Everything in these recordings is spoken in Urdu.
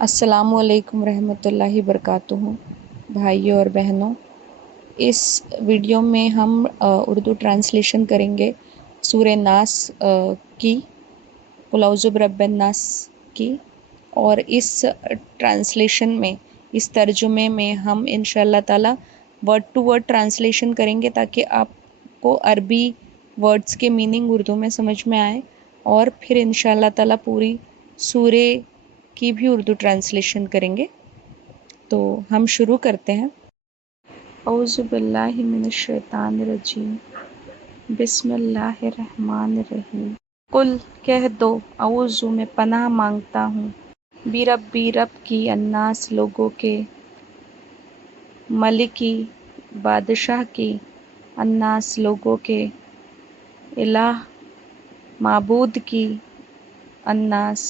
السلام علیکم ورحمۃ اللہ وبرکاتہ بھائیوں اور بہنوں، اس ویڈیو میں ہم اردو ٹرانسلیشن کریں گے سورہ ناس کی، قل اعوذ برب الناس کی، اور اس ٹرانسلیشن میں، اس ترجمے میں ہم انشاءاللہ تعالی ورڈ ٹو ورڈ ٹرانسلیشن کریں گے تاکہ آپ کو عربی ورڈز کے میننگ اردو میں سمجھ میں آئے، اور پھر انشاءاللہ تعالی پوری سورہ کی بھی اردو ٹرانسلیشن کریں گے۔ تو ہم شروع کرتے ہیں۔ اعوذ باللہ من الشیطان الرجیم، بسم اللہ الرحمن الرحیم۔ قل کہہ دو، اعوذ میں پناہ مانگتا ہوں، بربی رب کی، الناس لوگوں کے، ملکی بادشاہ کی، الناس لوگوں کے، الہ معبود کی، الناس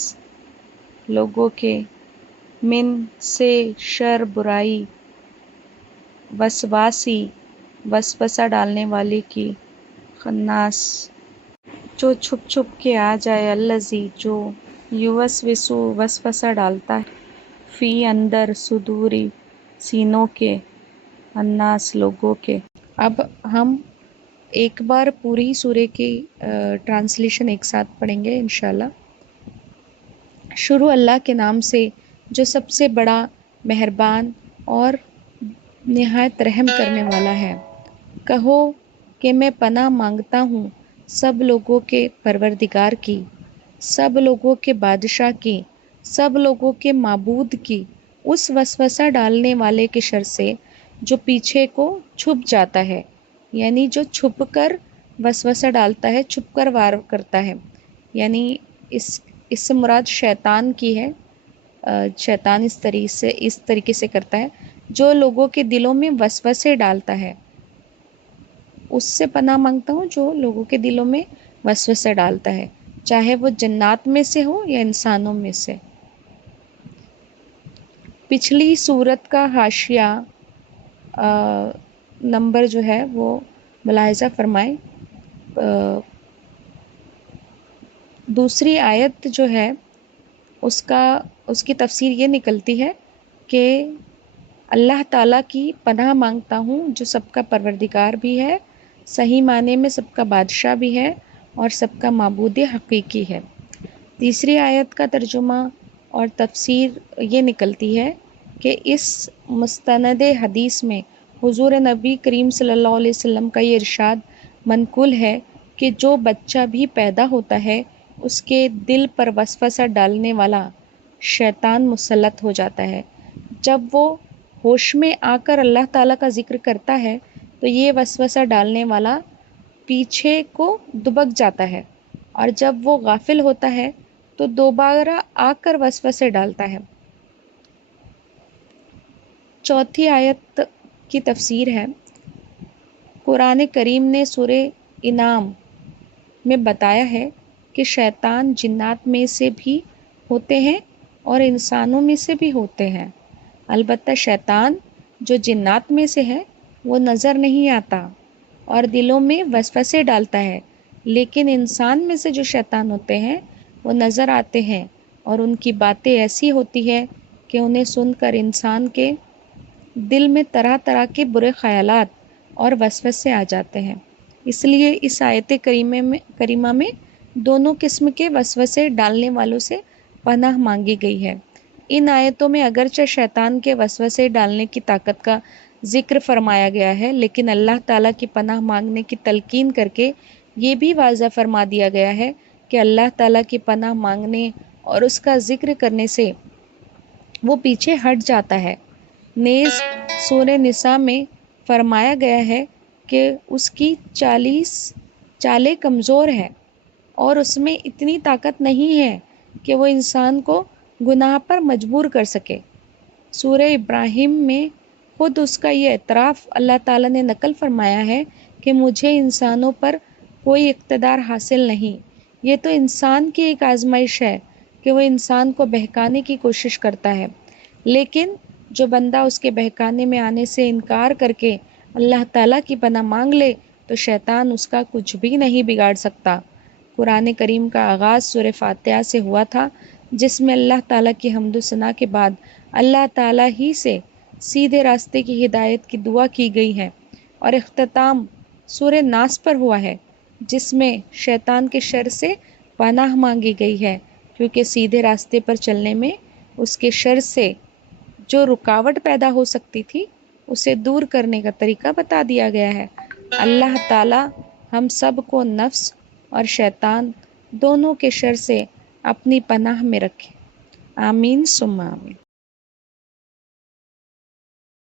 لوگوں کے، من سے شر برائی، وسواسی وسوسہ ڈالنے والے کی، خناس جو چھپ چھپ کے آ جائے، الذی جو یوسوسو وسوسہ ڈالتا ہے، فی اندر، صدوری سینوں کے، الناس لوگوں کے۔ اب ہم ایک بار پوری سورہ کی ٹرانسلیشن ایک ساتھ پڑھیں گے انشاءاللہ۔ شروع اللہ کے نام سے جو سب سے بڑا مہربان اور نہایت رحم کرنے والا ہے۔ کہو کہ میں پناہ مانگتا ہوں سب لوگوں کے پروردگار کی، سب لوگوں کے بادشاہ کی، سب لوگوں کے معبود کی، اس وسوسہ ڈالنے والے کے شر سے جو پیچھے کو چھپ جاتا ہے، یعنی جو چھپ کر وسوسہ ڈالتا ہے، چھپ کر وار کرتا ہے، یعنی اس سے مراد شیطان کی ہے۔ شیطان اس طریقے سے کرتا ہے، جو لوگوں کے دلوں میں وسوسے ڈالتا ہے، اس سے پناہ مانگتا ہوں جو لوگوں کے دلوں میں وسوسے ڈالتا ہے، چاہے وہ جنات میں سے ہو یا انسانوں میں سے۔ پچھلی سورت کا حاشیہ نمبر جو ہے وہ ملاحظہ فرمائیں۔ دوسری آیت جو ہے اس کی تفسیر یہ نکلتی ہے کہ اللہ تعالیٰ کی پناہ مانگتا ہوں جو سب کا پروردگار بھی ہے، صحیح معنی میں سب کا بادشاہ بھی ہے اور سب کا معبود حقیقی ہے۔ تیسری آیت کا ترجمہ اور تفسیر یہ نکلتی ہے کہ اس مستند حدیث میں حضور نبی کریم صلی اللہ علیہ وسلم کا یہ ارشاد منقول ہے کہ جو بچہ بھی پیدا ہوتا ہے اس کے دل پر وسوسہ ڈالنے والا شیطان مسلط ہو جاتا ہے۔ جب وہ ہوش میں آ کر اللہ تعالیٰ کا ذکر کرتا ہے تو یہ وسوسہ ڈالنے والا پیچھے کو دبک جاتا ہے، اور جب وہ غافل ہوتا ہے تو دوبارہ آ کر وسوسے ڈالتا ہے۔ چوتھی آیت کی تفسیر ہے، قرآن کریم نے سورہ انعام میں بتایا ہے کہ شیطان جنات میں سے بھی ہوتے ہیں اور انسانوں میں سے بھی ہوتے ہیں، البتہ شیطان جو جنات میں سے ہے وہ نظر نہیں آتا اور دلوں میں وسوسے ڈالتا ہے، لیکن انسان میں سے جو شیطان ہوتے ہیں وہ نظر آتے ہیں، اور ان کی باتیں ایسی ہوتی ہے کہ انہیں سن کر انسان کے دل میں طرح طرح کے برے خیالات اور وسوسے آ جاتے ہیں۔ اس لیے اس آیت کریمہ میں دونوں قسم کے وسوسے ڈالنے والوں سے پناہ مانگی گئی ہے۔ ان آیتوں میں اگرچہ شیطان کے وسوسے ڈالنے کی طاقت کا ذکر فرمایا گیا ہے، لیکن اللہ تعالیٰ کی پناہ مانگنے کی تلقین کر کے یہ بھی واضح فرما دیا گیا ہے کہ اللہ تعالیٰ کی پناہ مانگنے اور اس کا ذکر کرنے سے وہ پیچھے ہٹ جاتا ہے۔ نیز سورہ نساء میں فرمایا گیا ہے کہ اس کی چالیں کمزور ہے اور اس میں اتنی طاقت نہیں ہے کہ وہ انسان کو گناہ پر مجبور کر سکے۔ سورہ ابراہیم میں خود اس کا یہ اعتراف اللہ تعالیٰ نے نقل فرمایا ہے کہ مجھے انسانوں پر کوئی اقتدار حاصل نہیں۔ یہ تو انسان کی ایک آزمائش ہے کہ وہ انسان کو بہکانے کی کوشش کرتا ہے، لیکن جو بندہ اس کے بہکانے میں آنے سے انکار کر کے اللہ تعالیٰ کی پناہ مانگ لے تو شیطان اس کا کچھ بھی نہیں بگاڑ سکتا۔ قرآن کریم کا آغاز سورہ فاتحہ سے ہوا تھا، جس میں اللہ تعالیٰ کی حمد و ثنا کے بعد اللہ تعالیٰ ہی سے سیدھے راستے کی ہدایت کی دعا کی گئی ہے، اور اختتام سورہ ناس پر ہوا ہے جس میں شیطان کے شر سے پناہ مانگی گئی ہے، کیونکہ سیدھے راستے پر چلنے میں اس کے شر سے جو رکاوٹ پیدا ہو سکتی تھی اسے دور کرنے کا طریقہ بتا دیا گیا ہے۔ اللہ تعالیٰ ہم سب کو نفس اور شیطان دونوں کے شر سے اپنی پناہ میں رکھے، آمین ثم آمین۔